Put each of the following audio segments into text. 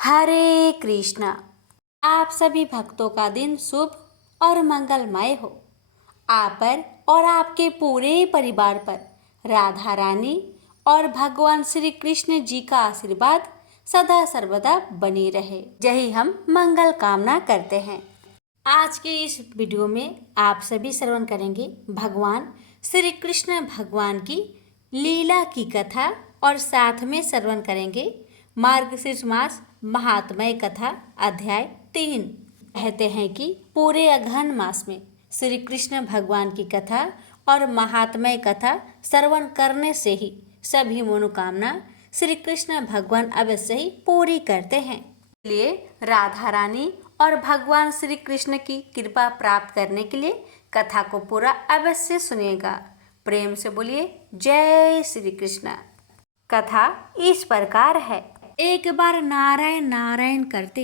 हरे कृष्णा। आप सभी भक्तों का दिन शुभ और मंगलमय हो। आप पर और आपके पूरे परिवार पर राधा रानी और भगवान श्री कृष्ण जी का आशीर्वाद सदा सर्वदा बनी रहे, यही हम मंगल कामना करते हैं। आज के इस वीडियो में आप सभी श्रवण करेंगे भगवान श्री कृष्ण भगवान की लीला की कथा और साथ में श्रवण करेंगे मार्गशीर्ष मास महात्म्य कथा अध्याय 3। कहते हैं कि पूरे अघन मास में श्री कृष्ण भगवान की कथा और महात्म्य कथा श्रवण करने से ही सभी मनोकामना श्री कृष्ण भगवान अवश्य ही पूरी करते हैं। इसलिए राधा रानी और भगवान श्री कृष्ण की कृपा प्राप्त करने के लिए कथा को पूरा अवश्य सुनिएगा। प्रेम से बोलिए जय श्री कृष्ण। कथा इस प्रकार है। एक बार नारायण नारायण करते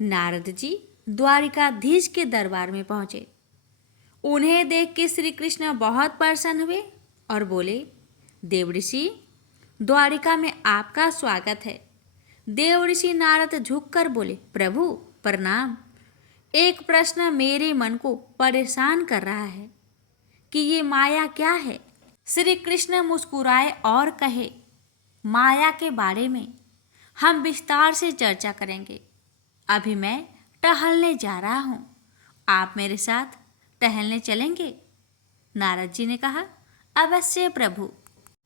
नारद जी द्वारिकाधीश के दरबार में पहुंचे। उन्हें देख के श्री कृष्ण बहुत प्रसन्न हुए और बोले, देव ऋषि, द्वारिका में आपका स्वागत है। देव ऋषि नारद झुककर बोले, प्रभु प्रणाम। एक प्रश्न मेरे मन को परेशान कर रहा है कि ये माया क्या है। श्री कृष्ण मुस्कुराए और कहे, माया के बारे में हम विस्तार से चर्चा करेंगे। अभी मैं टहलने जा रहा हूँ, आप मेरे साथ टहलने चलेंगे? नारद जी ने कहा, अवश्य प्रभु।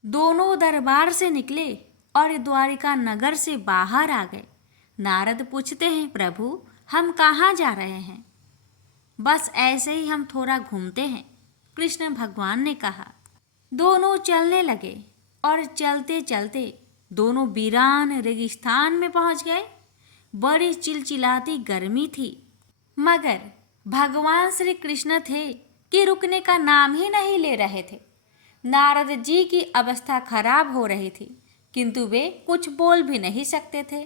दोनों दरबार से निकले और द्वारिका नगर से बाहर आ गए। नारद पूछते हैं, प्रभु हम कहाँ जा रहे हैं? बस ऐसे ही हम थोड़ा घूमते हैं, कृष्ण भगवान ने कहा। दोनों चलने लगे और चलते चलते दोनों वीरान रेगिस्तान में पहुंच गए। बड़ी चिलचिलाती गर्मी थी, मगर भगवान श्री कृष्ण थे कि रुकने का नाम ही नहीं ले रहे थे। नारद जी की अवस्था खराब हो रही थी, किंतु वे कुछ बोल भी नहीं सकते थे।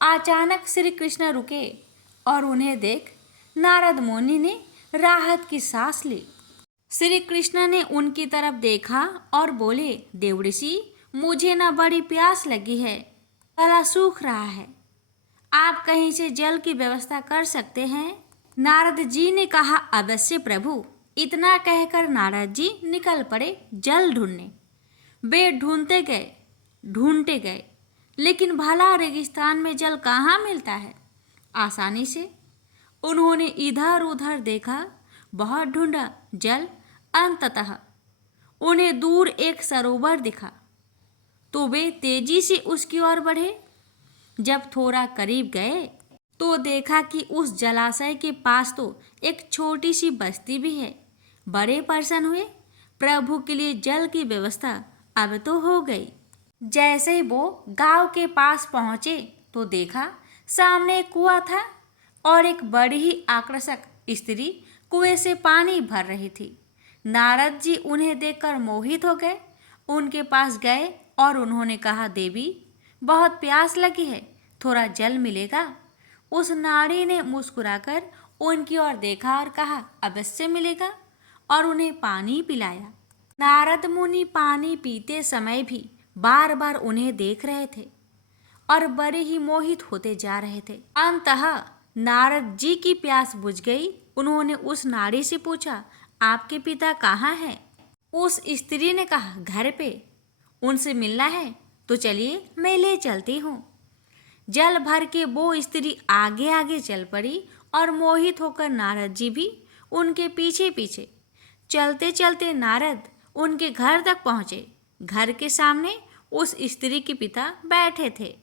अचानक श्री कृष्ण रुके और उन्हें देख नारद मुनि ने राहत की सांस ली। श्री कृष्ण ने उनकी तरफ देखा और बोले, देव ऋषि, मुझे ना बड़ी प्यास लगी है, गला सूख रहा है, आप कहीं से जल की व्यवस्था कर सकते हैं? नारद जी ने कहा, अवश्य प्रभु। इतना कहकर नारद जी निकल पड़े जल ढूंढने। वे ढूंढते गए, लेकिन भला रेगिस्तान में जल कहाँ मिलता है आसानी से। उन्होंने इधर उधर देखा, बहुत ढूंढा जल। अंततः उन्हें दूर एक सरोवर दिखा तो वे तेजी से उसकी ओर बढ़े। जब थोड़ा करीब गए तो देखा कि उस जलाशय के पास तो एक छोटी सी बस्ती भी है। बड़े प्रसन्न हुए, प्रभु के लिए जल की व्यवस्था अब तो हो गई। जैसे ही वो गांव के पास पहुंचे तो देखा सामने एक कुआं था और एक बड़ी ही आकर्षक स्त्री कुएं से पानी भर रही थी। नारद जी उन्हें देखकर मोहित हो गए। उनके पास गए और उन्होंने कहा, देवी बहुत प्यास लगी है, थोड़ा जल मिलेगा? उस नारी ने मुस्कुराकर उनकी ओर देखा और कहा, अवश्य मिलेगा, और उन्हें पानी पिलाया। नारद मुनि पानी पीते समय भी बार बार उन्हें देख रहे थे और बड़े ही मोहित होते जा रहे थे। अंततः नारद जी की प्यास बुझ गई। उन्होंने उस नारी से पूछा, आपके पिता कहाँ हैं? उस स्त्री ने कहा, घर पे। उनसे मिलना है तो चलिए मैं ले चलती हूँ। जल भर के वो स्त्री आगे आगे चल पड़ी और मोहित होकर नारद जी भी उनके पीछे पीछे। चलते चलते नारद उनके घर तक पहुँचे। घर के सामने उस स्त्री के पिता बैठे थे।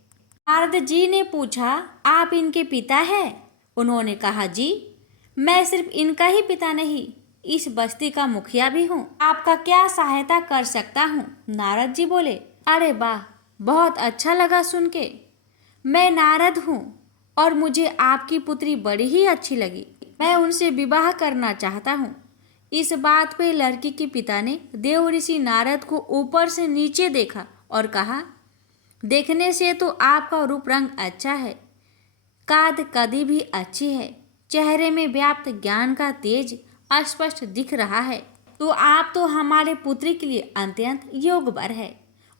नारद जी ने पूछा, आप इनके पिता हैं? उन्होंने कहा, जी, मैं सिर्फ इनका ही पिता नहीं, इस बस्ती का मुखिया भी हूँ। आपका क्या सहायता कर सकता हूँ? नारद जी बोले, अरे वाह, बहुत अच्छा लगा सुन के। मैं नारद हूँ और मुझे आपकी पुत्री बड़ी ही अच्छी लगी। मैं उनसे विवाह करना चाहता हूँ। इस बात पे लड़की के पिता ने देव ऋषि नारद को ऊपर से नीचे देखा और कहा, देखने से तो आपका रूप रंग अच्छा है, काद कदी भी अच्छी है, चेहरे में व्याप्त ज्ञान का तेज स्पष्ट दिख रहा है, तो आप तो हमारे पुत्री के लिए अत्यंत योग्य वर है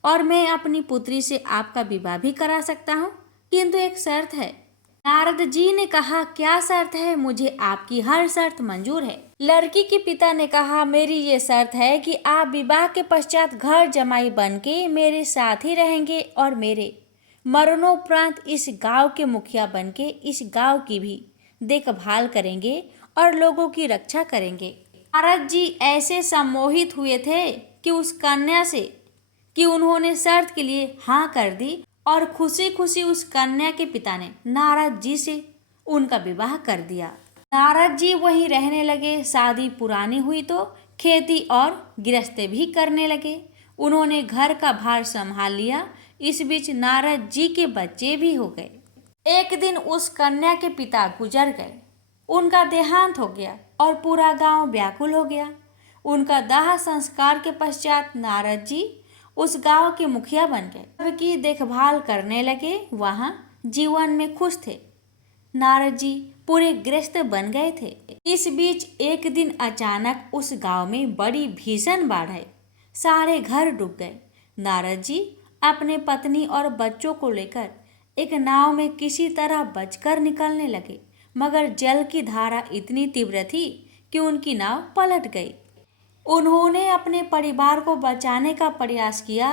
और मैं अपनी पुत्री से आपका विवाह भी करा सकता हूँ। किंतु एक शर्त है। नारद जी ने कहा, क्या शर्त है? मुझे आपकी हर शर्त मंजूर है। लड़की के पिता ने कहा, मेरी ये शर्त है कि आप विवाह के पश्चात घर जमाई बन के मेरे साथ ही रहेंगे और मेरे मरणोपरांत इस गांव के मुखिया बन के इस गांव की भी देखभाल करेंगे और लोगों की रक्षा करेंगे। नारद जी ऐसे सम्मोहित हुए थे कि उस कन्या से कि उन्होंने शर्त के लिए हाँ कर दी और खुशी खुशी उस कन्या के पिता ने नारद जी से उनका विवाह कर दिया। नारद जी वहीं रहने लगे। शादी पुरानी हुई तो खेती और गृहस्थी भी करने लगे। उन्होंने घर का भार संभाल लिया। इस बीच नारद जी के बच्चे भी हो गए। एक दिन उस कन्या के पिता गुजर गए। उनका देहांत हो गया और पूरा गांव व्याकुल हो गया। उनका दाह संस्कार के पश्चात नारद जी उस गांव के मुखिया बन गए। सबकी देखभाल करने लगे। वहां जीवन में खुश थे। नारद जी पूरे गृहस्थ बन गए थे। इस बीच एक दिन अचानक उस गांव में बड़ी भीषण बाढ़ आई। सारे घर डूब गए। नारद जी अपने पत्नी और बच्चों को लेकर एक नाव में किसी तरह बचकर निकलने लगे, मगर जल की धारा इतनी तीव्र थी कि उनकी नाव पलट गई। उन्होंने अपने परिवार को बचाने का प्रयास किया,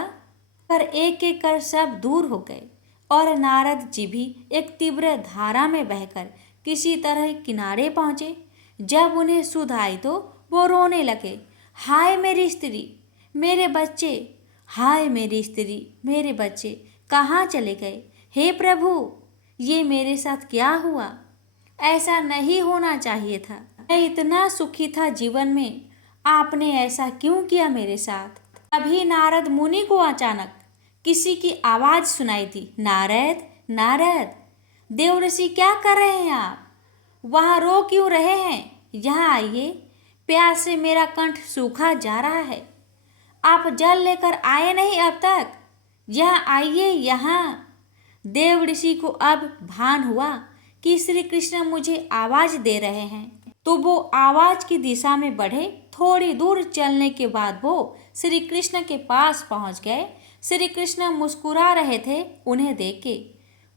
पर एक एक कर सब दूर हो गए और नारद जी भी एक तीव्र धारा में बहकर किसी तरह किनारे पहुंचे। जब उन्हें सुध आई तो वो रोने लगे, हाय मेरी स्त्री, मेरे बच्चे, हाय मेरी स्त्री, मेरे बच्चे कहाँ चले गए? हे प्रभु, ये मेरे साथ क्या हुआ? ऐसा नहीं होना चाहिए था। मैं इतना सुखी था जीवन में, आपने ऐसा क्यों किया मेरे साथ? अभी नारद मुनि को अचानक किसी की आवाज सुनाई दी, नारद, नारद, देवर्षि क्या कर रहे हैं आप? वहां रो क्यों रहे हैं? यहाँ आइए, प्यास से मेरा कंठ सूखा जा रहा है। आप जल लेकर आए नहीं अब तक? यहाँ आइए, यहाँ। देव ऋषि को अब भान हुआ कि श्री कृष्ण मुझे आवाज दे रहे हैं, तो वो आवाज की दिशा में बढ़े। थोड़ी दूर चलने के बाद वो श्री कृष्ण के पास पहुंच गए। श्री कृष्ण मुस्कुरा रहे थे उन्हें देख के।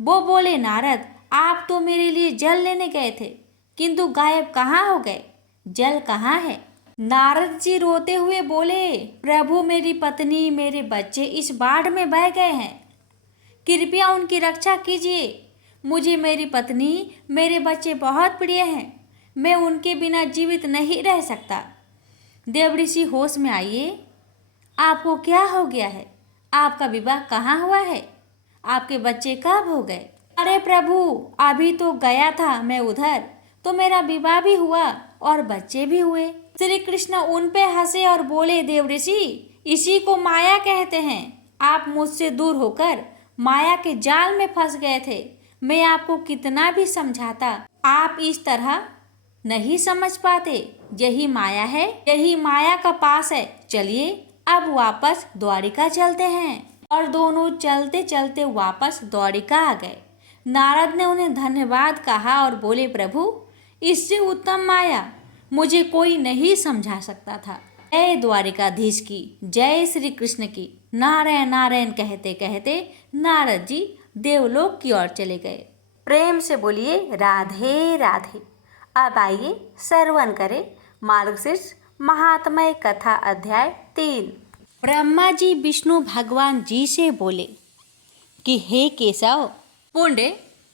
वो बोले, नारद, आप तो मेरे लिए जल लेने गए थे, किंतु गायब कहाँ हो गए? जल कहाँ है? नारद जी रोते हुए बोले, प्रभु, मेरी पत्नी, मेरे बच्चे इस बाढ़ में बह गए हैं, कृपया उनकी रक्षा कीजिए। मुझे मेरी पत्नी, मेरे बच्चे बहुत प्रिय हैं, मैं उनके बिना जीवित नहीं रह सकता। देवऋषि, होश में आइए, आपको क्या हो गया है? आपका विवाह कहाँ हुआ है? आपके बच्चे कब हो गए? अरे प्रभु, अभी तो गया था मैं उधर, तो मेरा विवाह भी हुआ और बच्चे भी हुए। श्री कृष्ण उन पे हंसे और बोले, देवऋषि, इसी को माया कहते हैं। आप मुझसे दूर होकर माया के जाल में फंस गए थे। मैं आपको कितना भी समझाता, आप इस तरह नहीं समझ पाते। यही माया है, यही माया का पास है। चलिए अब वापस द्वारिका चलते हैं। और दोनों चलते चलते वापस द्वारिका आ गए। नारद ने उन्हें धन्यवाद कहा और बोले, प्रभु, इससे उत्तम माया मुझे कोई नहीं समझा सकता था। जय द्वारिकाधीश की, जय श्री कृष्ण की। नारायण नारायण कहते कहते नारद जी देवलोक की ओर चले गए। प्रेम से बोलिए राधे राधे। अब आइए श्रवण करें मार्गशीर्ष महात्म्य कथा अध्याय 3। ब्रह्मा जी विष्णु भगवान जी से बोले कि हे केशव, पुण्य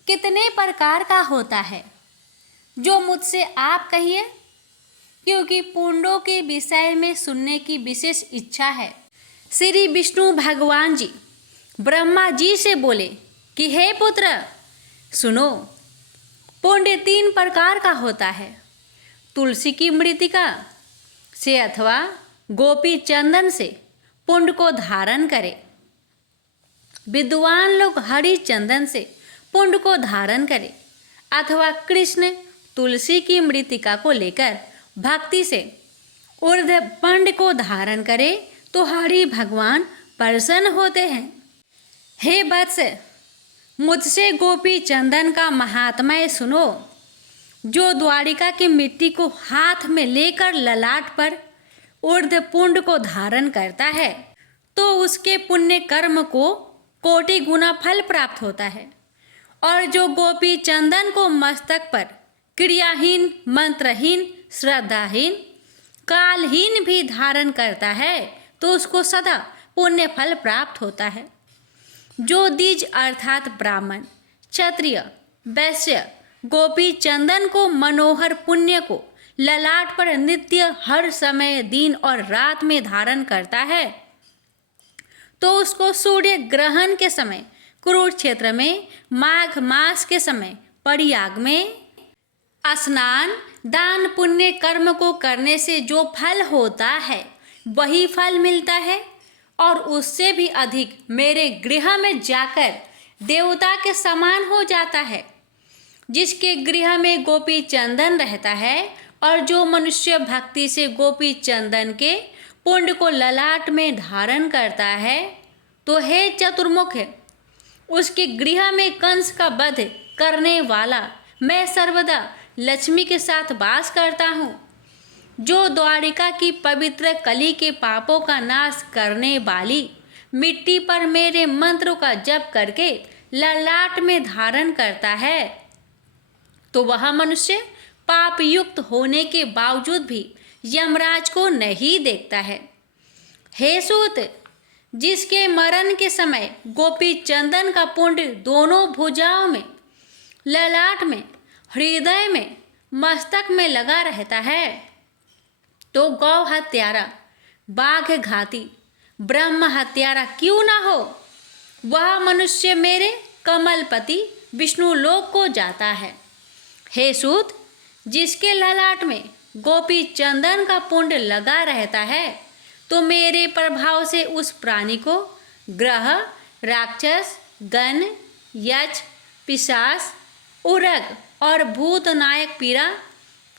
कितने प्रकार का होता है, जो मुझसे आप कहिए, क्योंकि पुण्यों के विषय में सुनने की विशेष इच्छा है। श्री विष्णु भगवान जी ब्रह्मा जी से बोले कि हे पुत्र, सुनो, पुण्य 3 प्रकार का होता है। तुलसी की मृतिका से अथवा गोपी चंदन से पुण्य को धारण करें। विद्वान लोग हरि चंदन से पुण्य को धारण करें, अथवा कृष्ण तुलसी की मृतिका को लेकर भक्ति से ऊर्ध पंड को धारण करे तो हरि भगवान प्रसन्न होते हैं। हे वत्स, मुझसे गोपी चंदन का महात्म्य सुनो। जो द्वारिका की मिट्टी को हाथ में लेकर ललाट पर ऊर्ध पुंड को धारण करता है, तो उसके पुण्य कर्म को कोटि गुना फल प्राप्त होता है। और जो गोपी चंदन को मस्तक पर क्रियाहीन, मंत्रहीन, श्रद्धाहीन, कालहीन भी धारण करता है तो उसको सदा पुण्य फल प्राप्त होता है। जो द्विज अर्थात ब्राह्मण, क्षत्रिय, वैश्य गोपी चंदन को मनोहर पुण्य को ललाट पर नित्य हर समय दिन और रात में धारण करता है तो उसको सूर्य ग्रहण के समय कुरुक्षेत्र में, माघ मास के समय परियाग में स्नान, दान, पुण्य कर्म को करने से जो फल होता है वही फल मिलता है और उससे भी अधिक मेरे गृह में जाकर देवता के समान हो जाता है। जिसके गृह में गोपी चंदन रहता है और जो मनुष्य भक्ति से गोपी चंदन के पुण्य को ललाट में धारण करता है तो हे चतुर्मुख, उसके गृह में कंस का वध करने वाला मैं सर्वदा लक्ष्मी के साथ वास करता हूँ। जो द्वारिका की पवित्र कली के पापों का नाश करने वाली मिट्टी पर मेरे मंत्रों का जप करके ललाट में धारण करता है तो वह मनुष्य पाप युक्त होने के बावजूद भी यमराज को नहीं देखता है। हे सूत, जिसके मरण के समय गोपी चंदन का पुण्य दोनों भुजाओं में, ललाट में, हृदय में, मस्तक में लगा रहता है तो गौ हत्यारा, बाघ घाती, ब्रह्म हत्यारा क्यों ना हो, वह मनुष्य मेरे कमलपति विष्णु लोक को जाता है। हे सूत, जिसके ललाट में गोपी चंदन का पुण्य लगा रहता है तो मेरे प्रभाव से उस प्राणी को ग्रह, राक्षस, गण, यक्ष, पिशाच, उरग और भूत नायक पीड़ा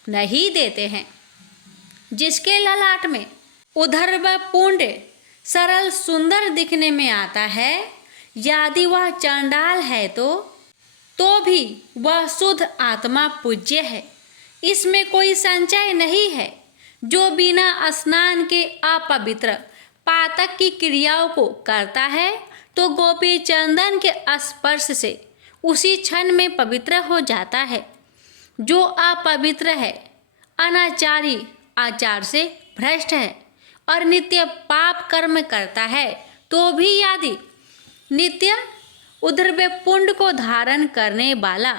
नहीं देते हैं। जिसके ललाट में उधर्व पुण्य सरल सुंदर दिखने में आता है, यदि वह चांडाल है तो भी वह शुद्ध आत्मा पूज्य है, इसमें कोई संचय नहीं है। जो बिना स्नान के अपवित्र पातक की क्रियाओं को करता है तो गोपी चंदन के स्पर्श से उसी क्षण में पवित्र हो जाता है। जो अपवित्र है, अनाचारी, आचार से भ्रष्ट है और नित्य पाप कर्म करता है तो भी यदि नित्य उधर्व पुण्य को धारण करने वाला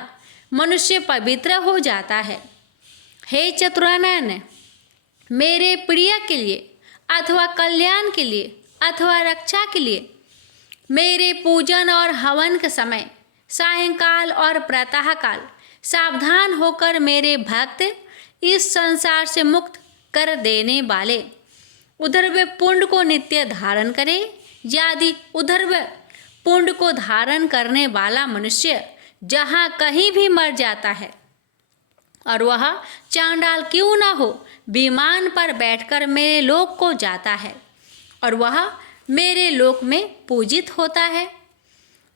मनुष्य पवित्र हो जाता है। हे चतुरानन, मेरे प्रिय के लिए अथवा कल्याण के लिए अथवा रक्षा के लिए मेरे पूजन और हवन के समय सायंकाल और प्रातःकाल सावधान होकर मेरे भक्त इस संसार से मुक्त कर देने वाले उधर्व पुण्य को नित्य धारण करे। यदि उधर्व पुण्य को धारण करने वाला मनुष्य जहाँ कहीं भी मर जाता है और वह चांडाल क्यों ना हो, विमान पर बैठकर मेरे लोक को जाता है और वह मेरे लोक में पूजित होता है।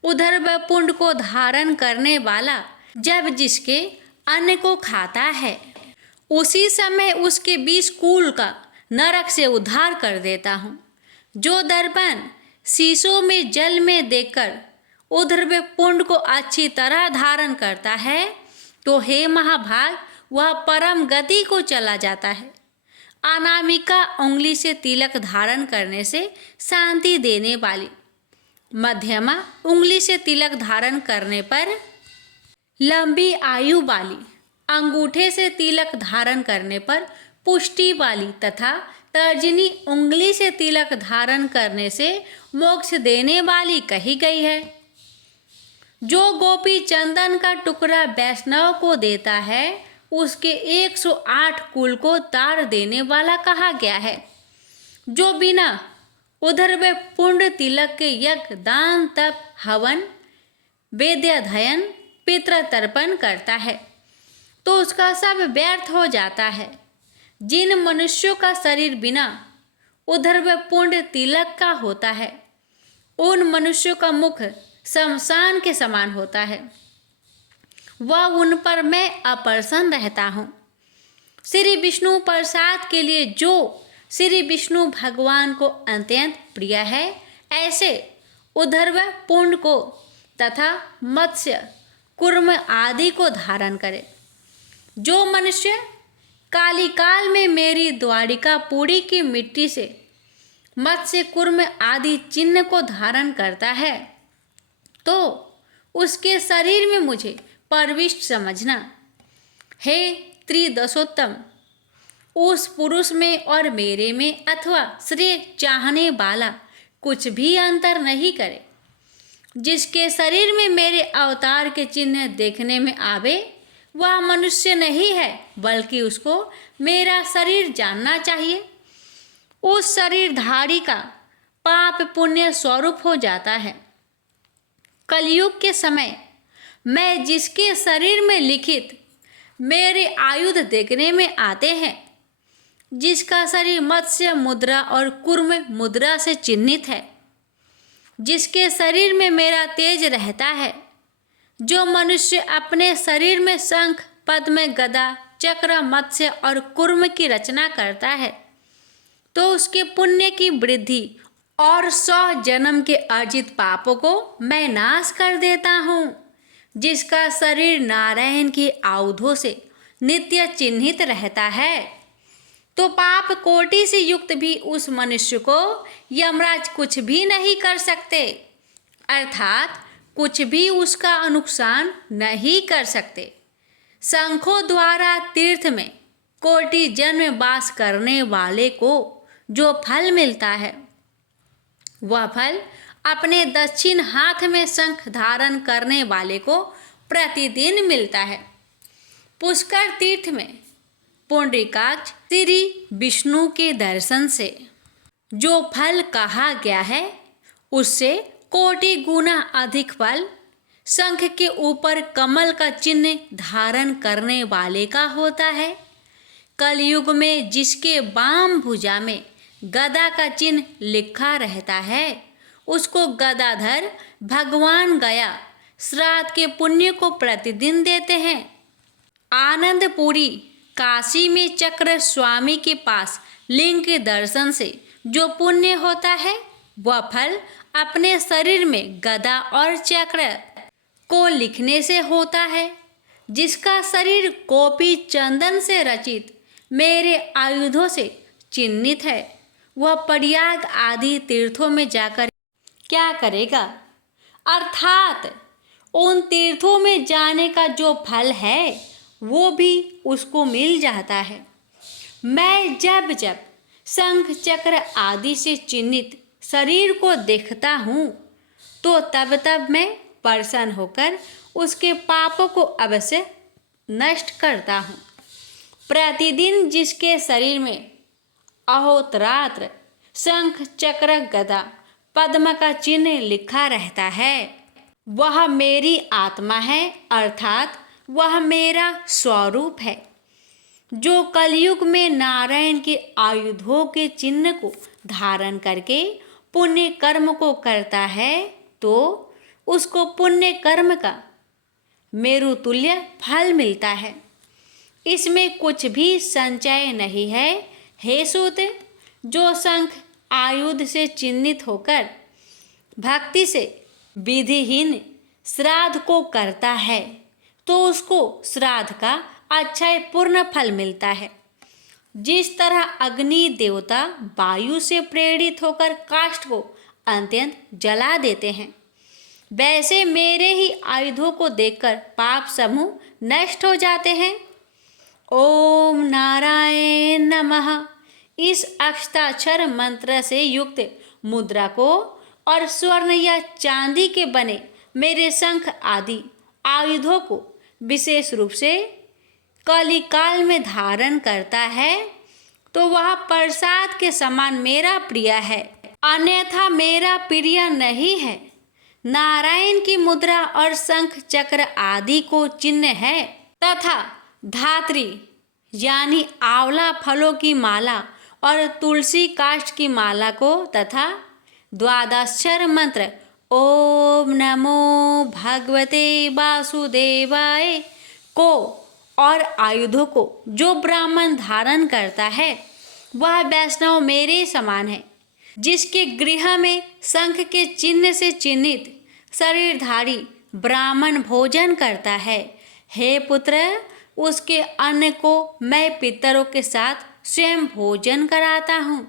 उधर्व पुण्य को धारण करने वाला जब जिसके अन्न को खाता है उसी समय उसके 20 कुल का नरक से उद्धार कर देता हूँ। जो दर्पण शीशों में जल में देखकर उधर्व पुण्य को अच्छी तरह धारण करता है तो हे महाभाग, वह परम गति को चला जाता है। अनामिका उंगली से तिलक धारण करने से शांति देने वाली, मध्यमा उंगली से तिलक धारण करने पर लंबी आयु वाली, अंगूठे से तिलक धारण करने पर पुष्टि वाली तथा तर्जनी उंगली से तिलक धारण करने से मोक्ष देने वाली कही गई है। जो गोपी चंदन का टुकड़ा वैष्णव को देता है उसके 108 कुल को तार देने वाला कहा गया है। जो बिना उधर्व पुण्य तिलक के यज्ञ, दान, तप, हवन, वेद्याध्ययन, पितृ तर्पण करता है तो उसका सब व्यर्थ हो जाता है। जिन मनुष्यों का शरीर बिना उधर्व पुण्य तिलक का होता है उन मनुष्यों का मुख शमशान के समान होता है, वह उन पर मैं अप्रसन्न रहता हूँ। श्री विष्णु प्रसाद के लिए जो श्री विष्णु भगवान को अत्यंत प्रिय है, ऐसे उधर्व पुण्य को तथा मत्स्य कुर्म आदि को धारण करे। जो मनुष्य काली काल में मेरी द्वारिका पुरी की मिट्टी से मत्स्य कुर्म आदि चिन्ह को धारण करता है तो उसके शरीर में मुझे प्रविष्ट समझना। हे त्रिदशोत्तम, उस पुरुष में और मेरे में अथवा श्रेय चाहने वाला कुछ भी अंतर नहीं करे। जिसके शरीर में मेरे अवतार के चिन्ह देखने में आवे वह मनुष्य नहीं है, बल्कि उसको मेरा शरीर जानना चाहिए। उस शरीरधारी का पाप पुण्य स्वरूप हो जाता है। कलयुग के समय मैं जिसके शरीर में लिखित मेरे आयुध देखने में आते हैं, जिसका शरीर मत्स्य मुद्रा और कूर्म मुद्रा से चिन्हित है, जिसके शरीर में मेरा तेज रहता है, जो मनुष्य अपने शरीर में शंख पद्म गदा चक्र मत्स्य और कूर्म की रचना करता है तो उसके पुण्य की वृद्धि और 100 जन्म के अर्जित पापों को मैं नाश कर देता हूँ। जिसका शरीर नारायण के आयुधों से नित्य चिन्हित रहता है तो पाप कोटि से युक्त भी उस मनुष्य को यमराज कुछ भी नहीं कर सकते, अर्थात कुछ भी उसका नुकसान नहीं कर सकते। शंखों द्वारा तीर्थ में कोटि जन्म वास करने वाले को जो फल मिलता है वह फल अपने दक्षिण हाथ में शंख धारण करने वाले को प्रतिदिन मिलता है। पुष्कर तीर्थ में पुंडरीकाक्ष श्री विष्णु के दर्शन से जो फल कहा गया है उससे कोटि गुना अधिक फल शंख के ऊपर कमल का चिन्ह धारण करने वाले का होता है। कलयुग में जिसके वाम भुजा में गदा का चिन्ह लिखा रहता है उसको गदाधर भगवान गया श्राद्ध के पुण्य को प्रतिदिन देते हैं। आनंदपुरी काशी में चक्र स्वामी के पास लिंग के दर्शन से जो पुण्य होता है वह फल अपने शरीर में गदा और चक्र को लिखने से होता है। जिसका शरीर कॉपी चंदन से रचित मेरे आयुधों से चिन्हित है वह प्रयाग आदि तीर्थों में जाकर क्या करेगा, अर्थात उन तीर्थों में जाने का जो फल है वो भी उसको मिल जाता है। मैं जब जब शंख चक्र आदि से चिन्हित शरीर को देखता हूँ तो तब तब मैं प्रसन्न होकर उसके पापों को अवश्य नष्ट करता हूँ। प्रतिदिन जिसके शरीर में अहोरात्र शंख चक्र गदा पद्म का चिन्ह लिखा रहता है वह मेरी आत्मा है, अर्थात वह मेरा स्वरूप है। जो कलयुग में नारायण के आयुधों के चिन्ह को धारण करके पुण्य कर्म को करता है तो उसको पुण्य कर्म का मेरु तुल्य फल मिलता है। इसमें कुछ भी संचय नहीं है। हे सूत, जो शंख आयुध से चिन्हित होकर भक्ति से विधिहीन श्राद्ध को करता है तो उसको श्राद्ध का अक्षय पूर्ण फल मिलता है। जिस तरह अग्नि देवता वायु से प्रेरित होकर काष्ठ को अत्यंत जला देते हैं, वैसे मेरे ही आयुधों को देखकर पाप समूह नष्ट हो जाते हैं। ओम नारायण नमः इस अष्टाक्षर मंत्र से युक्त मुद्रा को और स्वर्ण या चांदी के बने मेरे शंख आदि आयुधों को विशेष रूप से कलिकाल में धारण करता है तो वह प्रसाद के समान मेरा प्रिय है, अन्यथा मेरा प्रिय नहीं है। नारायण की मुद्रा और शंख चक्र आदि को चिन्ह है तथा धात्री यानी आंवला फलों की माला और तुलसी काष्ठ की माला को तथा द्वादशाक्षर मंत्र ओम नमो भगवते वासुदेवाय को और आयुधों को जो ब्राह्मण धारण करता है वह वैष्णव मेरे समान है। जिसके गृह में शंख के चिन्ह से चिन्हित शरीरधारी ब्राह्मण भोजन करता है, हे पुत्र, उसके अन्न को मैं पितरों के साथ स्वयं भोजन कराता हूँ।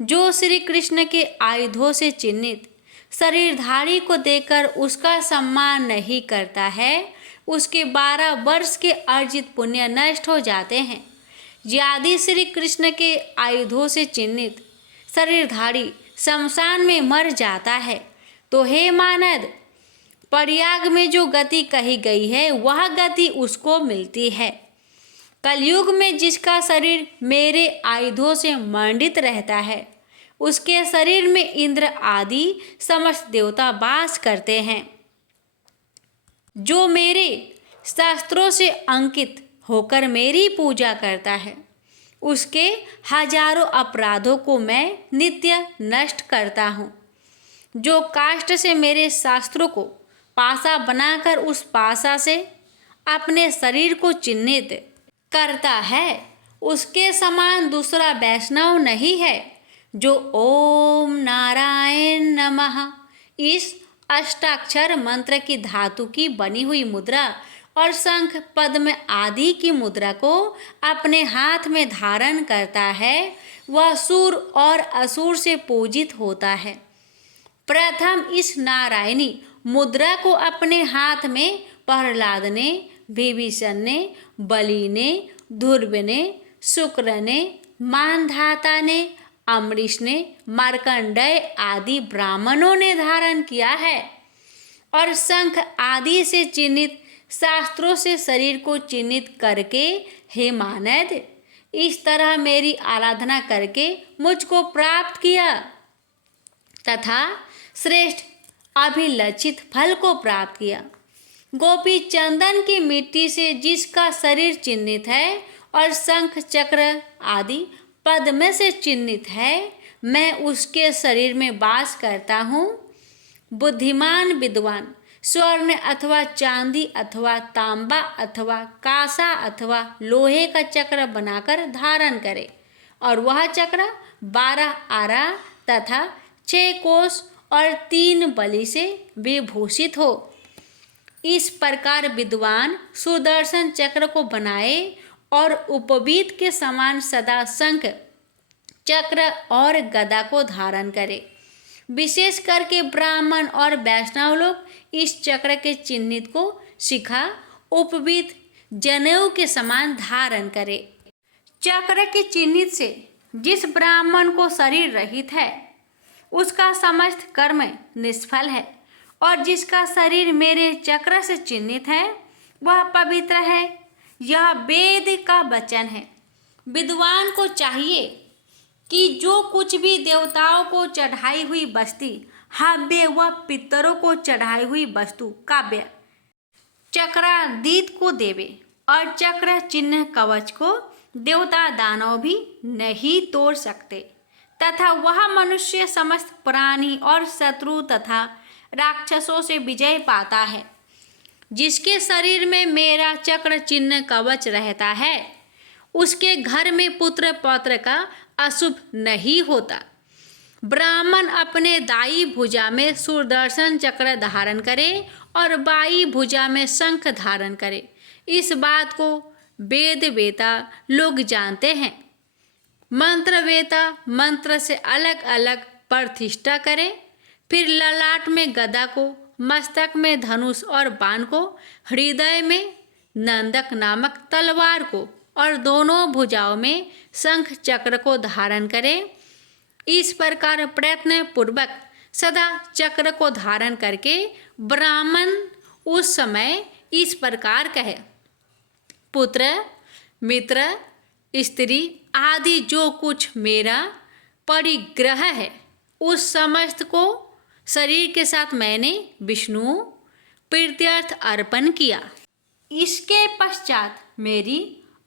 जो श्री कृष्ण के आयुधों से चिन्हित शरीरधारी को देकर उसका सम्मान नहीं करता है, उसके 12 वर्ष के अर्जित पुण्य नष्ट हो जाते हैं। यदि श्री कृष्ण के आयुधों से चिन्हित शरीरधारी शमशान में मर जाता है तो हे मानद, प्रयाग में जो गति कही गई है वह गति उसको मिलती है। कलयुग में जिसका शरीर मेरे आयुधों से मंडित रहता है, उसके शरीर में इंद्र आदि समस्त देवता वास करते हैं। जो मेरे शास्त्रों से अंकित होकर मेरी पूजा करता है, उसके हजारों अपराधों को मैं नित्य नष्ट करता हूँ। जो काष्ठ से मेरे शास्त्रों को पासा बनाकर उस पासा से अपने शरीर को चिन्हित करता है, उसके समान दूसरा वैष्णव नहीं है। जो ओम नारायण नमः इस अष्टाक्षर मंत्र की धातु की बनी हुई मुद्रा और शंख पद्म आदि की मुद्रा को अपने हाथ में धारण करता है, वह सूर और असुर से पूजित होता है। प्रथम इस नारायणी मुद्रा को अपने हाथ में प्रहलाद ने, विभीषण ने, बलि ने, ध्रुव ने, शुक्र ने, मानधाता ने, अम्बरीश ने, मार्कंडेय आदि ब्राह्मणों ने धारण किया है। और शंख आदि से चिन्हित शास्त्रों से शरीर को चिन्हित करके हे मानद, इस तरह मेरी आराधना करके मुझको प्राप्त किया तथा श्रेष्ठ अभिलक्षित फल को प्राप्त किया। गोपी चंदन की मिट्टी से जिसका शरीर चिन्हित है और शंख चक्र आदि पद्म से चिन्हित है, मैं उसके शरीर में वास करता हूँ। बुद्धिमान विद्वान स्वर्ण अथवा चांदी अथवा तांबा अथवा कांसा अथवा लोहे का चक्र बनाकर धारण करे और वह चक्र 12 आरा तथा 6 कोस और 3 बलि से विभूषित हो। इस प्रकार विद्वान सुदर्शन चक्र को बनाए और उपवीत के समान सदा शंख चक्र और गदा को धारण करे। विशेष करके ब्राह्मण और वैष्णव लोग इस चक्र के चिन्हित को शिखा उपवीत जनेऊ के समान धारण करे। चक्र के चिन्हित से जिस ब्राह्मण को शरीर रहित है, उसका समस्त कर्म निष्फल है, और जिसका शरीर मेरे चक्र से चिन्हित है वह पवित्र है। यह वेद का वचन है। विद्वान को चाहिए कि जो कुछ भी देवताओं को चढ़ाई हुई वस्तु हव्य व पितरों को चढ़ाई हुई वस्तु काव्य चक्रादीत को देवे, और चक्र चिन्ह कवच को देवता दानव भी नहीं तोड़ सकते, तथा वह मनुष्य समस्त प्राणी और शत्रु तथा राक्षसों से विजय पाता है। जिसके शरीर में मेरा चक्र चिन्ह कवच रहता है, उसके घर में पुत्र पौत्र का अशुभ नहीं होता। ब्राह्मण अपने दाई भुजा में सुदर्शन चक्र धारण करे और बाई भुजा में शंख धारण करे। इस बात को वेद वेता लोग जानते हैं। मंत्र वेता मंत्र से अलग अलग प्रतिष्ठा करे, फिर ललाट में गदा को, मस्तक में धनुष और बाण को, हृदय में नंदक नामक तलवार को और दोनों भुजाओं में शंख चक्र को धारण करे। इस प्रकार प्रयत्न पूर्वक सदा चक्र को धारण करके ब्राह्मण उस समय इस प्रकार कहे, पुत्र मित्र स्त्री आदि जो कुछ मेरा परिग्रह है, उस समस्त को शरीर के साथ मैंने विष्णु प्रीत्यर्थ अर्पण किया। इसके पश्चात मेरी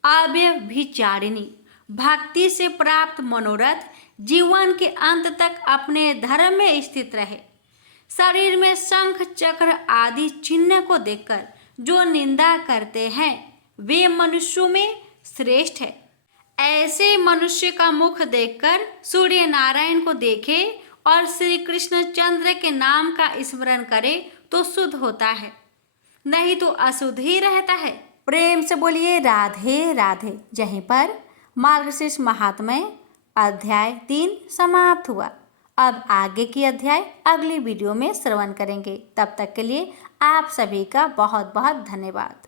अव्यभिचारिणी भक्ति से प्राप्त मनोरथ जीवन के अंत तक अपने धर्म में स्थित रहे। शरीर में शंख चक्र आदि चिन्ह को देखकर जो निंदा करते हैं वे मनुष्यों में श्रेष्ठ है। ऐसे मनुष्य का मुख देखकर सूर्य नारायण को देखे और श्री कृष्ण चंद्र के नाम का स्मरण करे तो शुद्ध होता है, नहीं तो अशुद्ध ही रहता है। प्रेम से बोलिए राधे राधे। यहीं पर मार्गशीर्ष महात्म्य अध्याय 3 समाप्त हुआ। अब आगे की अध्याय अगली वीडियो में श्रवण करेंगे। तब तक के लिए आप सभी का बहुत बहुत धन्यवाद।